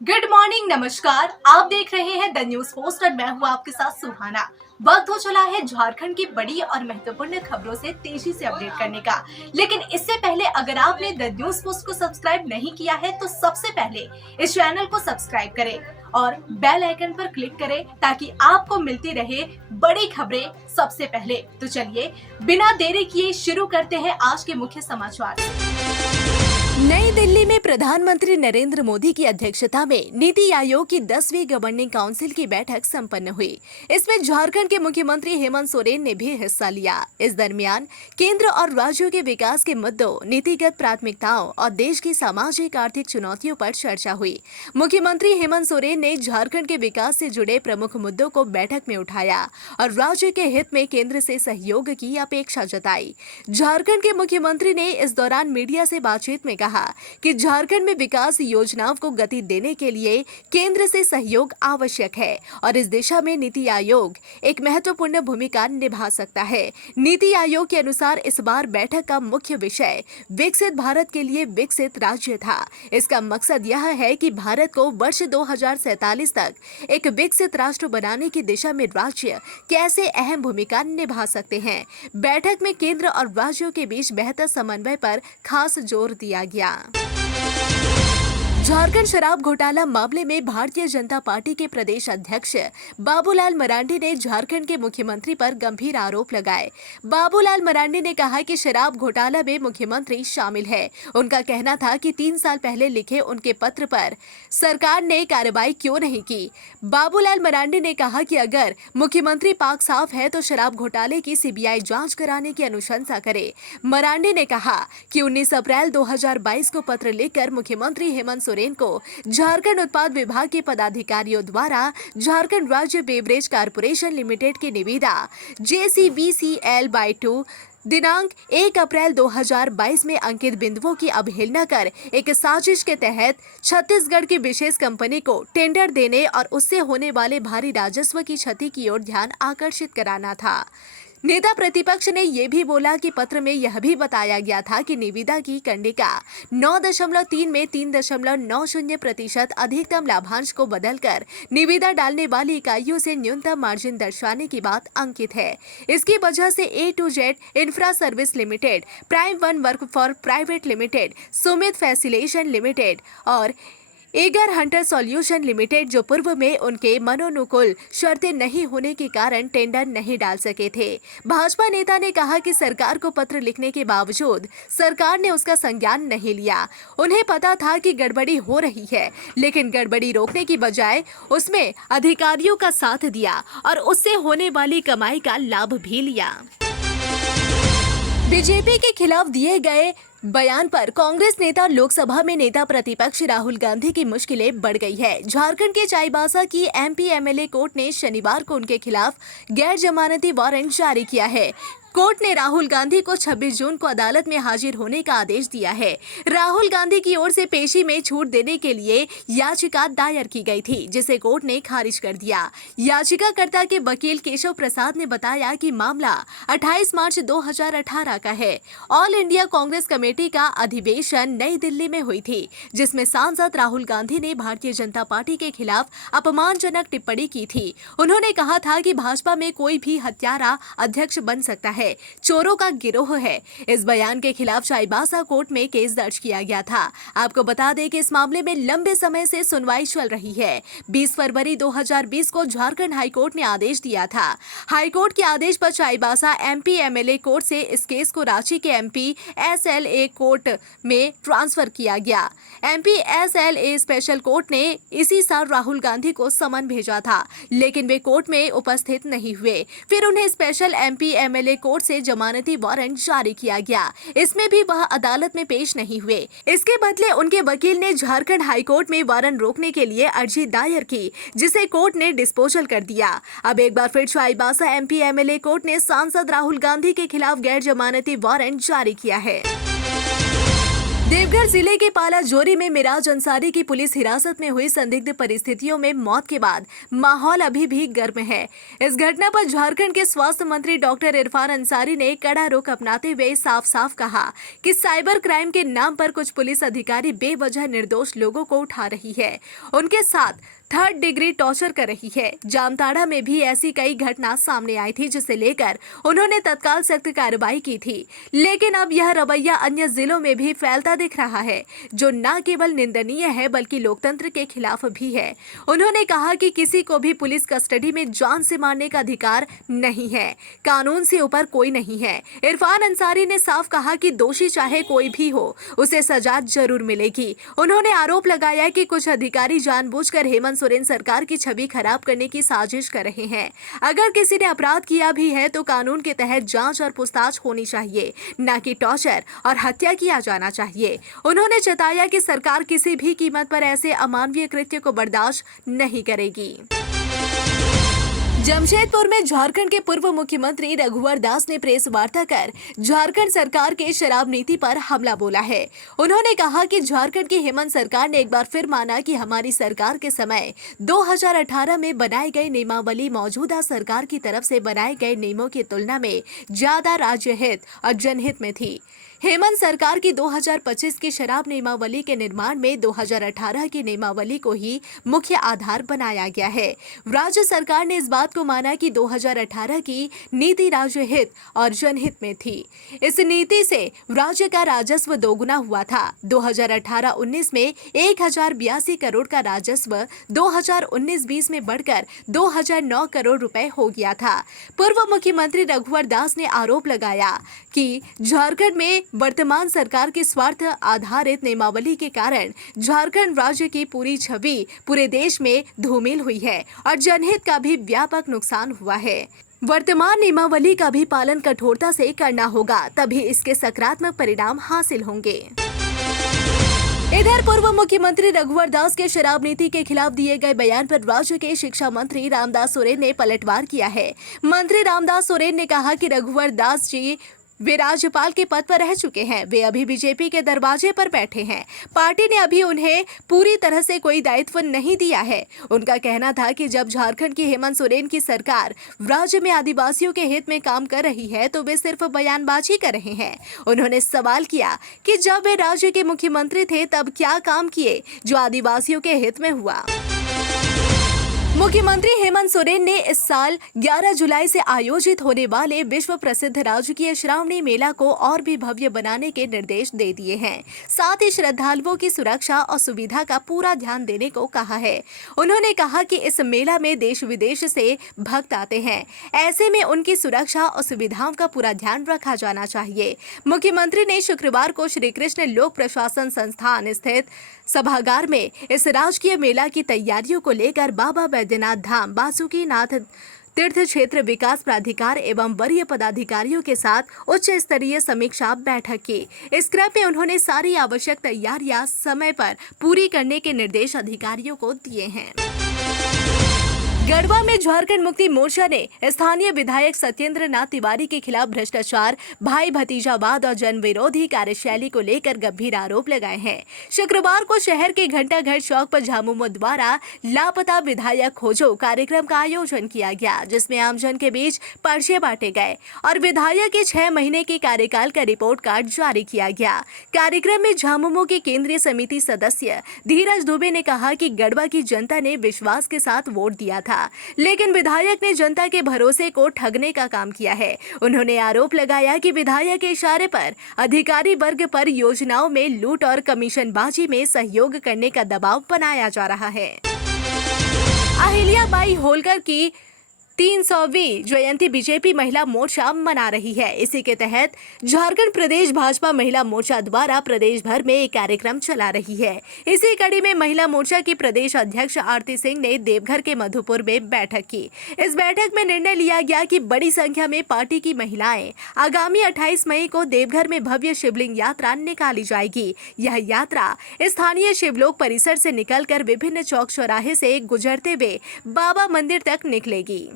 Good morning, नमस्कार। आप देख रहे हैं द न्यूज पोस्ट और मैं हूं आपके साथ सुहाना। वक्त हो चला है झारखंड की बड़ी और महत्वपूर्ण खबरों से तेजी से अपडेट करने का। लेकिन इससे पहले अगर आपने द न्यूज पोस्ट को सब्सक्राइब नहीं किया है तो सबसे पहले इस चैनल को सब्सक्राइब करें और बेल आइकन पर क्लिक करें ताकि आपको मिलती रहे बड़ी खबरें सबसे पहले। तो चलिए बिना देरी किए शुरू करते हैं आज के मुख्य समाचार। नई दिल्ली में प्रधानमंत्री नरेंद्र मोदी की अध्यक्षता में नीति आयोग की 10वीं गवर्निंग काउंसिल की बैठक संपन्न हुई। इसमें झारखंड के मुख्यमंत्री हेमंत सोरेन ने भी हिस्सा लिया। इस दरमियान केंद्र और राज्यों के विकास के मुद्दों, नीतिगत प्राथमिकताओं और देश की सामाजिक आर्थिक चुनौतियों पर चर्चा हुई। मुख्यमंत्री हेमंत सोरेन ने झारखंड के विकास से जुड़े प्रमुख मुद्दों को बैठक में उठाया और राज्य के हित में केंद्र से सहयोग की अपेक्षा जताई। झारखंड के मुख्यमंत्री ने इस दौरान मीडिया से बातचीत में कहा कि झारखंड में विकास योजनाओं को गति देने के लिए केंद्र से सहयोग आवश्यक है और इस दिशा में नीति आयोग एक महत्वपूर्ण भूमिका निभा सकता है। नीति आयोग के अनुसार इस बार बैठक का मुख्य विषय विकसित भारत के लिए विकसित राज्य था। इसका मकसद यह है कि भारत को वर्ष 2047 तक एक विकसित राष्ट्र बनाने की दिशा में राज्य कैसे अहम भूमिका निभा सकते हैं। बैठक में केंद्र और राज्यों के बीच बेहतर समन्वय पर खास जोर दिया गया। झारखंड शराब घोटाला मामले में भारतीय जनता पार्टी के प्रदेश अध्यक्ष बाबूलाल मरांडी ने झारखंड के मुख्यमंत्री पर गंभीर आरोप लगाए। बाबूलाल मरांडी ने कहा कि शराब घोटाला में मुख्यमंत्री शामिल है। उनका कहना था कि 3 साल पहले लिखे उनके पत्र पर सरकार ने कार्रवाई क्यों नहीं की। बाबूलाल मरांडी ने कहा कि अगर मुख्यमंत्री पाक साफ है तो शराब घोटाले की सीबीआई जांच कराने की अनुशंसा करे। मरांडी ने कहा कि 19 अप्रैल 2022 को पत्र लिखकर मुख्यमंत्री हेमंत सोरेन को झारखंड उत्पाद विभाग के पदाधिकारियों द्वारा झारखंड राज्य बेवरेज कारपोरेशन लिमिटेड की निविदा JCBCL/2 दिनांक 1 अप्रैल 2022 में अंकित बिंदुओं की अवहेलना कर एक साजिश के तहत छत्तीसगढ़ की विशेष कंपनी को टेंडर देने और उससे होने वाले भारी राजस्व की क्षति की ओर ध्यान आकर्षित कराना था। नेता प्रतिपक्ष ने यह भी बोला कि पत्र में यह भी बताया गया था कि निविदा की कंडिका 9.3 में 3.90% अधिकतम लाभांश को बदलकर निविदा डालने वाली इकाइयों से न्यूनतम मार्जिन दर्शाने की बात अंकित है। इसकी वजह से A to Z infra service limited, prime one work for private limited, Sumit facilitation limited और एगर हंटर सॉल्यूशन लिमिटेड जो पूर्व में उनके मनोनुकूल शर्तें नहीं होने के कारण टेंडर नहीं डाल सके थे। भाजपा नेता ने कहा कि सरकार को पत्र लिखने के बावजूद सरकार ने उसका संज्ञान नहीं लिया। उन्हें पता था कि गड़बड़ी हो रही है, लेकिन गड़बड़ी रोकने की बजाय उसमें अधिकारियों का साथ दिया और उससे होने वाली कमाई का लाभ भी लिया। बीजेपी के खिलाफ दिए गए बयान पर कांग्रेस नेता लोकसभा में नेता प्रतिपक्ष राहुल गांधी की मुश्किलें बढ़ गई है। झारखंड के चाईबासा की MP MLA कोर्ट ने शनिवार को उनके खिलाफ गैर जमानती वारंट जारी किया है। कोर्ट ने राहुल गांधी को 26 जून को अदालत में हाजिर होने का आदेश दिया है। राहुल गांधी की ओर से पेशी में छूट देने के लिए याचिका दायर की गई थी, जिसे कोर्ट ने खारिज कर दिया। याचिकाकर्ता के वकील केशव प्रसाद ने बताया कि मामला 28 मार्च 2018 का है। ऑल इंडिया कांग्रेस कमेटी का अधिवेशन नई दिल्ली में हुई थी, जिसमें सांसद राहुल गांधी ने भारतीय जनता पार्टी के खिलाफ अपमानजनक टिप्पणी की थी। उन्होंने कहा था कि भाजपा में कोई भी हत्यारा अध्यक्ष बन सकता है, चोरों का गिरोह है। इस बयान के खिलाफ चाईबासा कोर्ट में केस दर्ज किया गया था। आपको बता दें कि इस मामले में लंबे समय से सुनवाई चल रही है। 20 फरवरी 2020 को झारखंड हाईकोर्ट ने आदेश दिया था। हाईकोर्ट के आदेश पर चाईबासा MP MLA कोर्ट से इस केस को रांची के MP SLA कोर्ट में ट्रांसफर किया गया। MP SLA स्पेशल कोर्ट ने इसी साल राहुल गांधी को समन भेजा था, लेकिन वे कोर्ट में उपस्थित नहीं हुए। फिर उन्हें स्पेशल MP MLA कोर्ट से जमानती वारंट जारी किया गया। इसमें भी वह अदालत में पेश नहीं हुए। इसके बदले उनके वकील ने झारखंड हाईकोर्ट में वारंट रोकने के लिए अर्जी दायर की, जिसे कोर्ट ने डिस्पोजल कर दिया। अब एक बार फिर चाईबासा MP MLA कोर्ट ने सांसद राहुल गांधी के खिलाफ गैर जमानती वारंट जारी किया है। देवघर जिले के पालाजोरी में मिराज अंसारी की पुलिस हिरासत में हुई संदिग्ध परिस्थितियों में मौत के बाद माहौल अभी भी गर्म है। इस घटना पर झारखंड के स्वास्थ्य मंत्री डॉक्टर इरफान अंसारी ने कड़ा रुख अपनाते हुए साफ साफ कहा कि साइबर क्राइम के नाम पर कुछ पुलिस अधिकारी बेवजह निर्दोष लोगों को उठा रही है, उनके साथ थर्ड डिग्री टॉर्चर कर रही है। जामताड़ा में भी ऐसी कई घटना सामने आई थी, जिसे लेकर उन्होंने तत्काल सख्त कार्रवाई की थी। लेकिन अब यह रवैया अन्य जिलों में भी फैलता दिख रहा है, जो न केवल निंदनीय है बल्कि लोकतंत्र के खिलाफ भी है। उन्होंने कहा कि किसी को भी पुलिस कस्टडी में जान से मारने का अधिकार नहीं है, कानून से ऊपर कोई नहीं है। इरफान अंसारी ने साफ कहा कि दोषी चाहे कोई भी हो, उसे सजा जरूर मिलेगी। उन्होंने आरोप लगाया कि कुछ अधिकारी जानबूझकर हेमंत सोरेन सरकार की छवि खराब करने की साजिश कर रहे हैं। अगर किसी ने अपराध किया भी है तो कानून के तहत जांच और पूछताछ होनी चाहिए, न कि टॉर्चर और हत्या किया जाना चाहिए। उन्होंने जताया कि सरकार किसी भी कीमत पर ऐसे अमानवीय कृत्य को बर्दाश्त नहीं करेगी। जमशेदपुर में झारखंड के पूर्व मुख्यमंत्री रघुवर दास ने प्रेस वार्ता कर झारखंड सरकार के शराब नीति पर हमला बोला है। उन्होंने कहा कि झारखंड की हेमंत सरकार ने एक बार फिर माना कि हमारी सरकार के समय 2018 में बनाई गई नियमावली मौजूदा सरकार की तरफ से बनाए गए नियमों की तुलना में ज्यादा राज्य हित और जनहित में थी। हेमंत सरकार की 2025 की शराब नियमावली के निर्माण में 2018 की नियमावली को ही मुख्य आधार बनाया गया है। राज्य सरकार ने इस बात को माना कि 2018 की नीति राज्य हित और जनहित में थी। इस नीति से राज्य का राजस्व दोगुना हुआ था। 2018-19 में 1082 करोड़ का राजस्व 2019-20 में बढ़कर 2009 करोड़ रुपए हो गया था। पूर्व मुख्यमंत्री रघुवर दास ने आरोप लगाया कि झारखंड में वर्तमान सरकार की स्वार्थ आधारित नियमावली के कारण झारखंड राज्य की पूरी छवि पूरे देश में धूमिल हुई है और जनहित का भी व्यापक नुकसान हुआ है। वर्तमान नियमावली का भी पालन कठोरता से करना होगा, तभी इसके सकारात्मक परिणाम हासिल होंगे। इधर पूर्व मुख्यमंत्री रघुवर दास के शराब नीति के खिलाफ दिए गए बयान पर राज्य के शिक्षा मंत्री रामदास सोरेन ने पलटवार किया है। मंत्री रामदास सोरेन ने कहा कि रघुवर दास जी वे राज्यपाल के पद पर रह चुके हैं, वे अभी बीजेपी के दरवाजे पर बैठे हैं। पार्टी ने अभी उन्हें पूरी तरह से कोई दायित्व नहीं दिया है। उनका कहना था कि जब झारखंड की हेमंत सोरेन की सरकार राज्य में आदिवासियों के हित में काम कर रही है तो वे सिर्फ बयानबाजी कर रहे हैं। उन्होंने सवाल किया कि जब वे राज्य के मुख्यमंत्री थे तब क्या काम किए जो आदिवासियों के हित में हुआ। मुख्यमंत्री हेमंत सोरेन ने इस साल 11 जुलाई से आयोजित होने वाले विश्व प्रसिद्ध राजकीय श्रावणी मेला को और भी भव्य बनाने के निर्देश दे दिए हैं। साथ ही श्रद्धालुओं की सुरक्षा और सुविधा का पूरा ध्यान देने को कहा है। उन्होंने कहा कि इस मेला में देश विदेश से भक्त आते हैं, ऐसे में उनकी सुरक्षा और सुविधाओं का पूरा ध्यान रखा जाना चाहिए। मुख्यमंत्री ने शुक्रवार को श्री कृष्ण लोक प्रशासन संस्थान स्थित सभागार में इस राजकीय मेला की तैयारियों को लेकर बाबा बैद्यनाथ धाम बासुकीनाथ तीर्थ क्षेत्र विकास प्राधिकार एवं वरीय पदाधिकारियों के साथ उच्च स्तरीय समीक्षा बैठक की। इस क्रम में उन्होंने सारी आवश्यक तैयारियां समय पर पूरी करने के निर्देश अधिकारियों को दिए हैं। गढ़वा में झारखंड मुक्ति मोर्चा ने स्थानीय विधायक सत्येंद्र नाथ तिवारी के खिलाफ भ्रष्टाचार, भाई भतीजावाद और जन विरोधी कार्यशैली को लेकर गंभीर आरोप लगाए हैं। शुक्रवार को शहर के घंटाघर चौक पर झामुमो द्वारा लापता विधायक खोजो कार्यक्रम का आयोजन किया गया, जिसमें आमजन के बीच पर्चे बांटे गए और विधायक के 6 महीने के कार्यकाल का रिपोर्ट कार्ड जारी किया गया। कार्यक्रम में झामुमो के केंद्रीय समिति सदस्य धीरज दुबे ने कहा कि गढ़वा की जनता ने विश्वास के साथ वोट दिया था, लेकिन विधायक ने जनता के भरोसे को ठगने का काम किया है। उन्होंने आरोप लगाया कि विधायक के इशारे पर अधिकारी वर्ग पर योजनाओं में लूट और कमीशनबाजी में सहयोग करने का दबाव बनाया जा रहा है। अहिल्याबाई होलकर की 300वीं जयंती बीजेपी महिला मोर्चा मना रही है। इसी के तहत झारखंड प्रदेश भाजपा महिला मोर्चा द्वारा प्रदेश भर में एक कार्यक्रम चला रही है। इसी कड़ी में महिला मोर्चा की प्रदेश अध्यक्ष आरती सिंह ने देवघर के मधुपुर में बैठक की। इस बैठक में निर्णय लिया गया कि बड़ी संख्या में पार्टी की महिलाएं आगामी 28 मई को देवघर में भव्य शिवलिंग यात्रा निकाली जाएगी। यह यात्रा स्थानीय शिवलोक परिसर से निकलकर विभिन्न चौक चौराहे से गुजरते हुए बाबा मंदिर तक निकलेगी।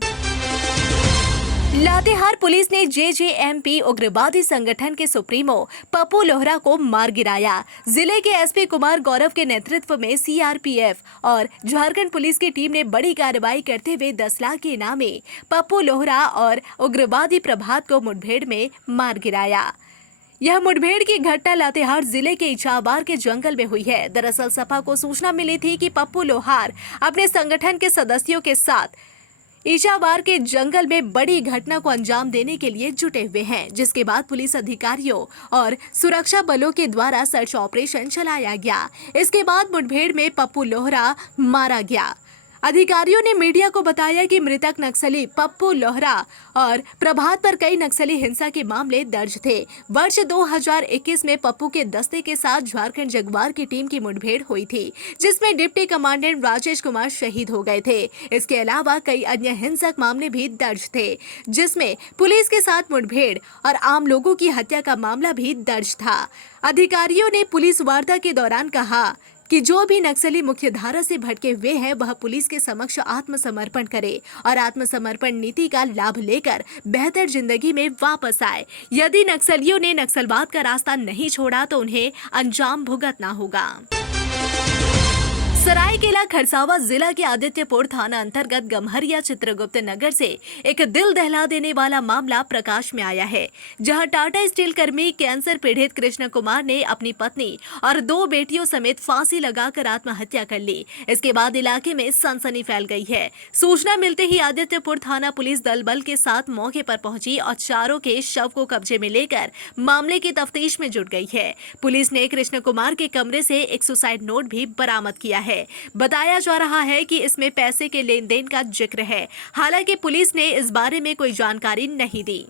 लातेहार पुलिस ने जेजेएमपी उग्रवादी संगठन के सुप्रीमो पप्पू लोहरा को मार गिराया। जिले के एसपी कुमार गौरव के नेतृत्व में सीआरपीएफ और झारखंड पुलिस की टीम ने बड़ी कार्रवाई करते हुए 10 लाख के इनामी पप्पू लोहरा और उग्रवादी प्रभात को मुठभेड़ में मार गिराया। यह मुठभेड़ की घटना लातेहार जिले के इचाबार के जंगल में हुई है। दरअसल सपा को सूचना मिली थी कि पप्पू लोहार अपने संगठन के सदस्यों के साथ इचाबार के जंगल में बड़ी घटना को अंजाम देने के लिए जुटे हुए हैं, जिसके बाद पुलिस अधिकारियों और सुरक्षा बलों के द्वारा सर्च ऑपरेशन चलाया गया। इसके बाद मुठभेड़ में पप्पू लोहरा मारा गया। अधिकारियों ने मीडिया को बताया कि मृतक नक्सली पप्पू लोहरा और प्रभात पर कई नक्सली हिंसा के मामले दर्ज थे। वर्ष 2021 में पप्पू के दस्ते के साथ झारखंड जगुआर की टीम की मुठभेड़ हुई थी, जिसमें डिप्टी कमांडेंट राजेश कुमार शहीद हो गए थे। इसके अलावा कई अन्य हिंसक मामले भी दर्ज थे, जिसमें पुलिस के साथ मुठभेड़ और आम लोगों की हत्या का मामला भी दर्ज था। अधिकारियों ने पुलिस वार्ता के दौरान कहा कि जो भी नक्सली मुख्य धारा से भटके हुए हैं वह पुलिस के समक्ष आत्मसमर्पण करे और आत्मसमर्पण नीति का लाभ लेकर बेहतर जिंदगी में वापस आए। यदि नक्सलियों ने नक्सलवाद का रास्ता नहीं छोड़ा तो उन्हें अंजाम भुगतना होगा। सरायकेला खरसावां जिला के आदित्यपुर थाना अंतर्गत गम्हरिया चित्रगुप्त नगर से एक दिल दहला देने वाला मामला प्रकाश में आया है, जहां टाटा स्टील कर्मी कैंसर पीड़ित कृष्ण कुमार ने अपनी पत्नी और 2 बेटियों समेत फांसी लगाकर आत्महत्या कर ली। इसके बाद इलाके में सनसनी फैल गई है। सूचना मिलते ही आदित्यपुर थाना पुलिस दल बल के साथ मौके पर पहुंची और चारों के शव को कब्जे में लेकर मामले की तफ्तीश में जुट गई है। पुलिस ने कृष्ण कुमार के कमरे से एक सुसाइड नोट भी बरामद किया है। बताया जा रहा है कि इसमें पैसे के लेन देन का जिक्र है। हालांकि पुलिस ने इस बारे में कोई जानकारी नहीं दी।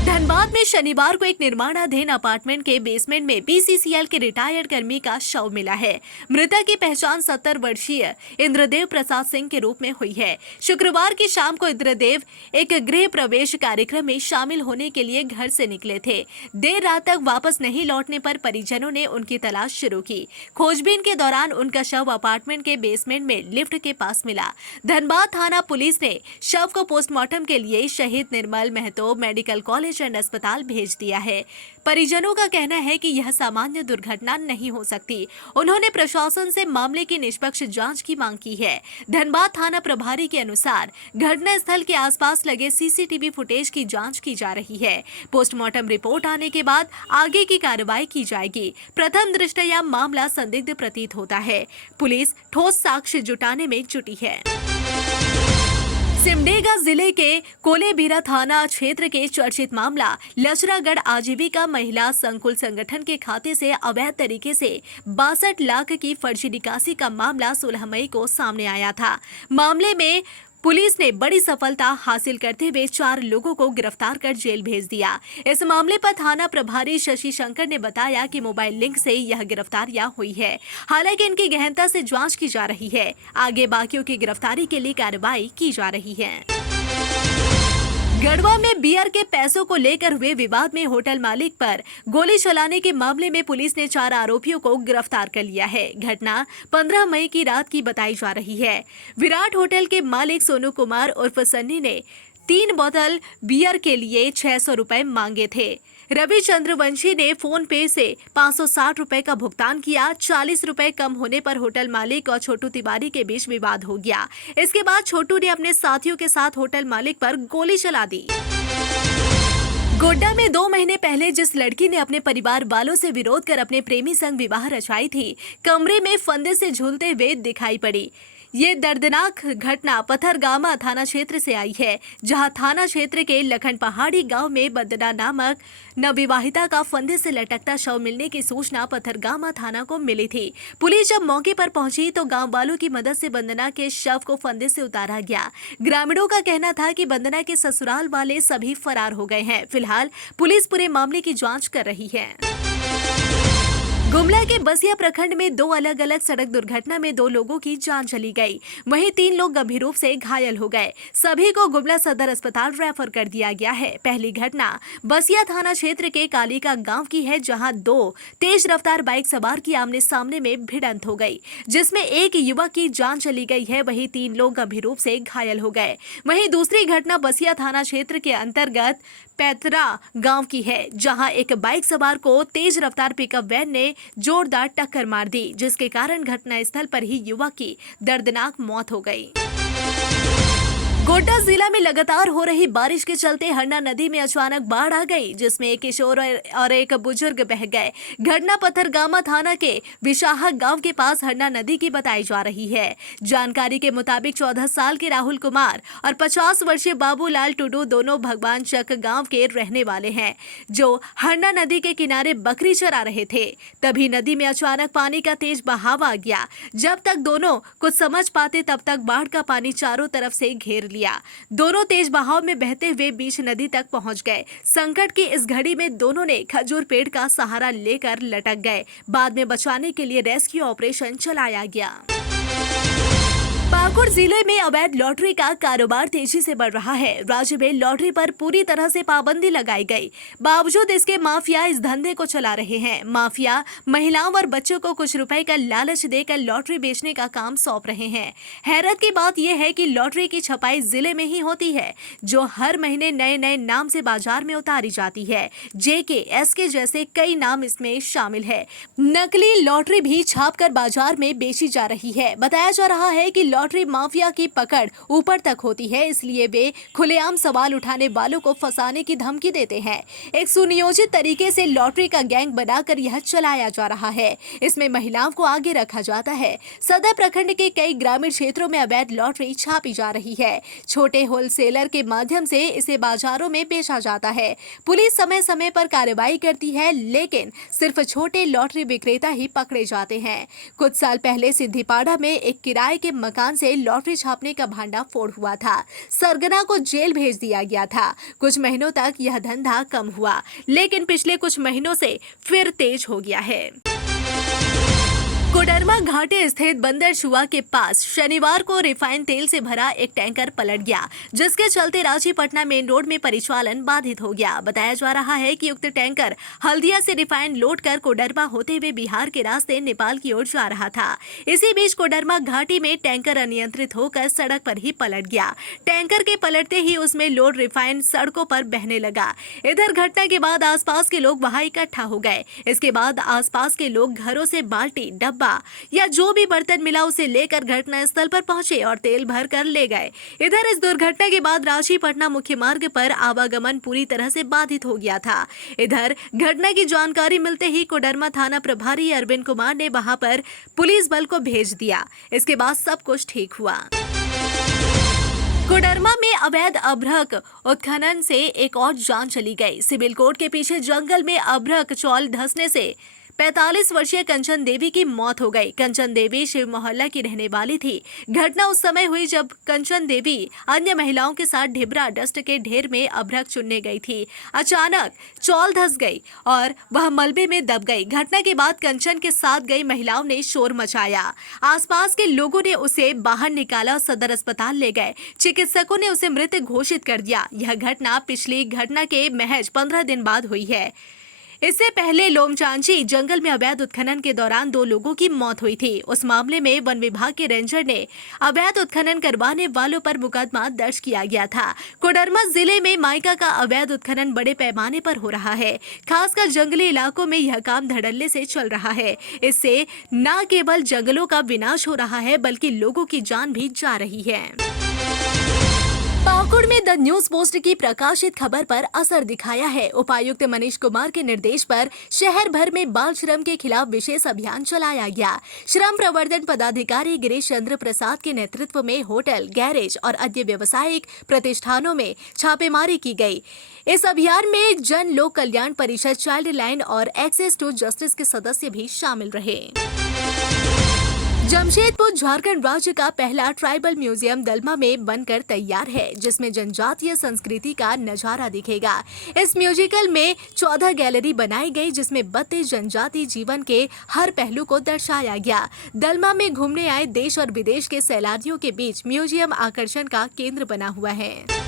धनबाद में शनिवार को एक निर्माणाधीन अपार्टमेंट के बेसमेंट में बीसीसीएल के रिटायर्ड कर्मी का शव मिला है। मृतक की पहचान 70 वर्षीय इंद्रदेव प्रसाद सिंह के रूप में हुई है। शुक्रवार की शाम को इंद्रदेव एक गृह प्रवेश कार्यक्रम में शामिल होने के लिए घर से निकले थे। देर रात तक वापस नहीं लौटने पर परिजनों ने उनकी तलाश शुरू की। खोजबीन के दौरान उनका शव अपार्टमेंट के बेसमेंट में लिफ्ट के पास मिला। धनबाद थाना पुलिस ने शव को पोस्टमार्टम के लिए शहीद निर्मल महतो मेडिकल कॉलेज एंड अस्पताल भेज दिया है। परिजनों का कहना है कि यह सामान्य दुर्घटना नहीं हो सकती। उन्होंने प्रशासन से मामले की निष्पक्ष जांच की मांग की है। धनबाद थाना प्रभारी के अनुसार घटना स्थल के आसपास लगे सीसीटीवी फुटेज की जांच की जा रही है। पोस्टमार्टम रिपोर्ट आने के बाद आगे की कार्रवाई की जाएगी। प्रथम दृष्टया मामला संदिग्ध प्रतीत होता है। पुलिस ठोस साक्ष्य जुटाने में जुटी है। सिमडेगा जिले के कोलेबीरा थाना क्षेत्र के चर्चित मामला लचरागढ़ आजीविका महिला संकुल संगठन के खाते से अवैध तरीके से 62 लाख की फर्जी निकासी का मामला 16 मई को सामने आया था। मामले में पुलिस ने बड़ी सफलता हासिल करते हुए 4 लोगों को गिरफ्तार कर जेल भेज दिया। इस मामले पर थाना प्रभारी शशि शंकर ने बताया कि मोबाइल लिंक से यह गिरफ्तारियां हुई है। हालांकि इनकी गहनता से जांच की जा रही है। आगे बाकियों की गिरफ्तारी के लिए कार्रवाई की जा रही है। गढ़वा में बियर के पैसों को लेकर हुए विवाद में होटल मालिक पर गोली चलाने के मामले में पुलिस ने 4 आरोपियों को गिरफ्तार कर लिया है। घटना 15 मई की रात की बताई जा रही है। विराट होटल के मालिक सोनू कुमार उर्फ सन्नी ने 3 बोतल बियर के लिए 600 रुपए मांगे थे। रवि चंद्रवंशी ने फोन पे से 560 रुपए का भुगतान किया। 40 रुपए कम होने पर होटल मालिक और छोटू तिवारी के बीच विवाद हो गया। इसके बाद छोटू ने अपने साथियों के साथ होटल मालिक पर गोली चला दी। गोड्डा में 2 महीने पहले जिस लड़की ने अपने परिवार वालों से विरोध कर अपने प्रेमी संग विवाह रचाई थी, कमरे में फंदे से झूलते हुए दिखाई पड़ी। ये दर्दनाक घटना पथरगामा थाना क्षेत्र से आई है, जहां थाना क्षेत्र के लखन पहाड़ी गांव में बंदना नामक नवविवाहिता का फंदे से लटकता शव मिलने की सूचना पथरगामा थाना को मिली थी। पुलिस जब मौके पर पहुंची तो गांव वालों की मदद से बंदना के शव को फंदे से उतारा गया। ग्रामीणों का कहना था कि बंदना के ससुराल वाले सभी फरार हो गए हैं। फिलहाल पुलिस पूरे मामले की जाँच कर रही है। गुमला के बसिया प्रखंड में दो अलग अलग सड़क दुर्घटना में 2 लोगों की जान चली गई। वहीं 3 लोग गंभीर रूप से घायल हो गए। सभी को गुमला सदर अस्पताल रेफर कर दिया गया है। पहली घटना बसिया थाना क्षेत्र के कालिका गांव की है, जहां 2 तेज रफ्तार बाइक सवार की आमने सामने में भिड़ंत हो गई, जिसमें एक युवक की जान चली गई है। वहीं 3 लोग गंभीर रूप से घायल हो गए। वहीं दूसरी घटना बसिया थाना क्षेत्र के अंतर्गत पैतरा गांव की है, जहां एक बाइक सवार को तेज रफ्तार पिकअप वैन ने जोरदार टक्कर मार दी, जिसके कारण घटनास्थल पर ही युवक की दर्दनाक मौत हो गई। गोड्डा जिला में लगातार हो रही बारिश के चलते हरना नदी में अचानक बाढ़ आ गई, जिसमें एक किशोर और एक बुजुर्ग बह गए। घटना पथरगामा थाना के विशाखा गांव के पास हरना नदी की बताई जा रही है। जानकारी के मुताबिक 14 साल के राहुल कुमार और 50 वर्षीय बाबूलाल टुडू दोनों भगवान चक गांव के रहने वाले हैं, जो हरना नदी के किनारे बकरी चरा रहे थे। तभी नदी में अचानक पानी का तेज बहाव आ गया। जब तक दोनों कुछ समझ पाते तब तक बाढ़ का पानी चारों तरफ से घेर लिया। दोनों तेज बहाव में बहते हुए बीच नदी तक पहुंच गए। संकट की इस घड़ी में दोनों ने खजूर पेड़ का सहारा लेकर लटक गए। बाद में बचाने के लिए रेस्क्यू ऑपरेशन चलाया गया। पाकुड़ जिले में अवैध लॉटरी का कारोबार तेजी से बढ़ रहा है। राज्य में लॉटरी पर पूरी तरह से पाबंदी लगाई गई, बावजूद इसके माफिया इस धंधे को चला रहे हैं। माफिया महिलाओं और बच्चों को कुछ रुपए का लालच देकर लॉटरी बेचने का काम सौंप रहे हैं। हैरत की बात यह है कि लॉटरी की छपाई जिले में ही होती है, जो हर महीने नए नए नाम से बाजार में उतारी जाती है। जेके, एसके जैसे कई नाम इसमें शामिल है। नकली लॉटरी भी छापकर बाजार में बेची जा रही है। बताया जा रहा है कि लॉटरी माफिया की पकड़ ऊपर तक होती है, इसलिए वे खुलेआम सवाल उठाने वालों को फंसाने की धमकी देते हैं। एक सुनियोजित तरीके से लॉटरी का गैंग बनाकर यह चलाया जा रहा है। इसमें महिलाओं को आगे रखा जाता है। सदर प्रखंड के कई ग्रामीण क्षेत्रों में अवैध लॉटरी छापी जा रही है। छोटे होलसेलर के माध्यम से इसे बाजारों में बेचा जाता है। पुलिस समय समय पर कार्रवाई करती है, लेकिन सिर्फ छोटे लॉटरी विक्रेता ही पकड़े जाते हैं। कुछ साल पहले सिद्धिपाड़ा में एक किराए के मकान से लॉटरी छापने का भांडाफोड़ हुआ था। सरगना को जेल भेज दिया गया था। कुछ महीनों तक यह धंधा कम हुआ, लेकिन पिछले कुछ महीनों से फिर तेज हो गया है। कोडरमा घाटे स्थित बंदरशुआ के पास शनिवार को रिफाइंड तेल से भरा एक टैंकर पलट गया, जिसके चलते रांची पटना मेन रोड में परिचालन बाधित हो गया। बताया जा रहा है कि उक्त टैंकर हल्दिया से रिफाइंड लोड कर कोडरमा होते हुए बिहार के रास्ते नेपाल की ओर जा रहा था। इसी बीच कोडरमा घाटी में टैंकर अनियंत्रित होकर सड़क पर ही पलट गया। टैंकर के पलटते ही उसमें लोड रिफाइंड सड़कों पर बहने लगा। इधर घटना के बाद आसपास के लोग वहां इकट्ठा हो गए। इसके बाद आसपास के लोग घरों से बाल्टी, डब्बा या जो भी बर्तन मिला उसे लेकर घटनास्थल पर पहुंचे और तेल भर कर ले गए। इधर इस दुर्घटना के बाद रांची पटना मुख्य मार्ग पर आवागमन पूरी तरह से बाधित हो गया था। इधर घटना की जानकारी मिलते ही कोडरमा थाना प्रभारी अरविंद कुमार ने वहां पर पुलिस बल को भेज दिया। इसके बाद सब कुछ ठीक हुआ। कोडरमा में अवैध अभ्रक उत्खनन से एक और जान चली गई। सिविल कोर्ट के पीछे जंगल में अभ्रक चौल धंसने से 45 वर्षीय कंचन देवी की मौत हो गई। कंचन देवी शिव मोहल्ला की रहने वाली थी। घटना उस समय हुई जब कंचन देवी अन्य महिलाओं के साथ ढिबरा डस्ट के ढेर में अभ्रक चुनने गई थी। अचानक चौल धंस गई और वह मलबे में दब गई। घटना के बाद कंचन के साथ गई महिलाओं ने शोर मचाया। आसपास के लोगों ने उसे बाहर निकाला और सदर अस्पताल ले गए। चिकित्सकों ने उसे मृत घोषित कर दिया। यह घटना पिछली घटना के महज 15 दिन बाद हुई है। इससे पहले लोमचांची जंगल में अवैध उत्खनन के दौरान 2 लोगों की मौत हुई थी। उस मामले में वन विभाग के रेंजर ने अवैध उत्खनन करवाने वालों पर मुकदमा दर्ज किया गया था। कोडरमा जिले में माइका का अवैध उत्खनन बड़े पैमाने पर हो रहा है। खासकर जंगली इलाकों में यह काम धड़ल्ले से चल रहा है। इससे न केवल जंगलों का विनाश हो रहा है, बल्कि लोगों की जान भी जा रही है। पाकुड़ में द न्यूज पोस्ट की प्रकाशित खबर पर असर दिखाया है। उपायुक्त मनीष कुमार के निर्देश पर शहर भर में बाल श्रम के खिलाफ विशेष अभियान चलाया गया। श्रम प्रवर्तन पदाधिकारी गिरीश चंद्र प्रसाद के नेतृत्व में होटल, गैरेज और अन्य व्यावसायिक प्रतिष्ठानों में छापेमारी की गई। इस अभियान में जन लोक कल्याण परिषद, चाइल्ड लाइन और एक्सेस टू जस्टिस के सदस्य भी शामिल रहे। जमशेदपुर झारखंड राज्य का पहला ट्राइबल म्यूजियम दलमा में बनकर तैयार है, जिसमें जनजातीय संस्कृति का नजारा दिखेगा। इस म्यूजिकल में 14 गैलरी बनाई गई, जिसमें 32 जनजातीय जीवन के हर पहलू को दर्शाया गया। दलमा में घूमने आए देश और विदेश के सैलानियों के बीच म्यूजियम आकर्षण का केंद्र बना हुआ है।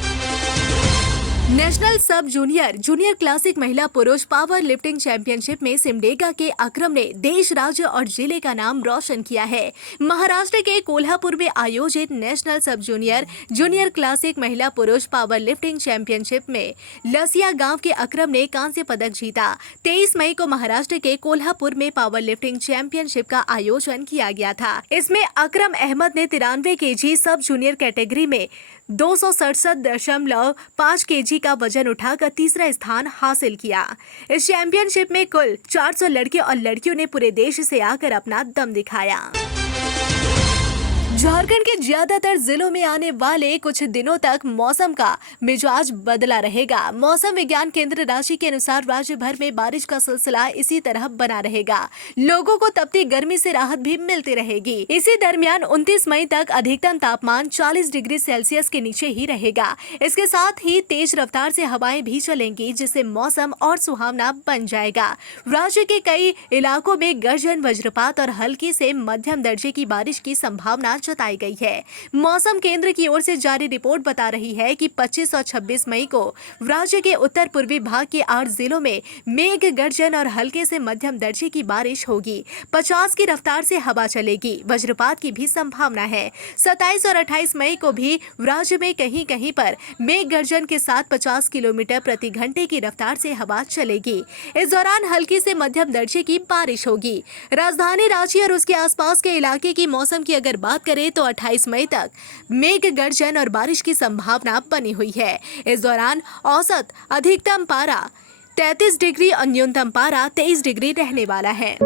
नेशनल सब जूनियर क्लासिक महिला पुरुष पावर लिफ्टिंग चैंपियनशिप में सिमडेगा के अक्रम ने देश, राज्य और जिले का नाम रोशन किया है। महाराष्ट्र के कोल्हापुर में आयोजित नेशनल सब जूनियर क्लासिक महिला पुरुष पावर लिफ्टिंग चैंपियनशिप में लसिया गांव के अक्रम ने कांस्य पदक जीता। 23 मई को महाराष्ट्र के कोल्हापुर में पावर लिफ्टिंग चैंपियनशिप का आयोजन किया गया था। इसमें अक्रम अहमद ने 93 kg सब जूनियर कैटेगरी में 267.5 kg का वजन उठाकर तीसरा स्थान हासिल किया। इस चैंपियनशिप में कुल 400 लड़के और लड़कियों ने पूरे देश से आकर अपना दम दिखाया। झारखंड के ज्यादातर जिलों में आने वाले कुछ दिनों तक मौसम का मिजाज बदला रहेगा। मौसम विज्ञान केंद्र रांची के अनुसार राज्य भर में बारिश का सिलसिला इसी तरह बना रहेगा। लोगों को तपती गर्मी से राहत भी मिलती रहेगी। इसी दरमियान 29 मई तक अधिकतम तापमान 40 डिग्री सेल्सियस के नीचे ही रहेगा। इसके साथ ही तेज रफ्तार से हवाएं भी चलेंगी, जिससे मौसम और सुहावना बन जाएगा। राज्य के कई इलाकों में गर्जन, वज्रपात और हल्की से मध्यम दर्जे की बारिश की संभावना जताई गई है। मौसम केंद्र की ओर से जारी रिपोर्ट बता रही है कि 25 और 26 मई को राज्य के उत्तर पूर्वी भाग के 8 जिलों में मेघ गर्जन और हल्के से मध्यम दर्जे की बारिश होगी। 50 की रफ्तार से हवा चलेगी। वज्रपात की भी संभावना है। 27 और 28 मई को भी राज्य में कहीं कहीं पर मेघ गर्जन के साथ 50 किलोमीटर प्रति घंटे की रफ्तार से हवा चलेगी। इस दौरान हल्की से मध्यम दर्जे की बारिश होगी। राजधानी रांची और उसके आसपास के इलाके की मौसम की अगर बात करें तो 28 मई तक मेघ गर्जन और बारिश की संभावना बनी हुई है। इस दौरान औसत अधिकतम पारा 33 डिग्री और न्यूनतम पारा 23 डिग्री रहने वाला है।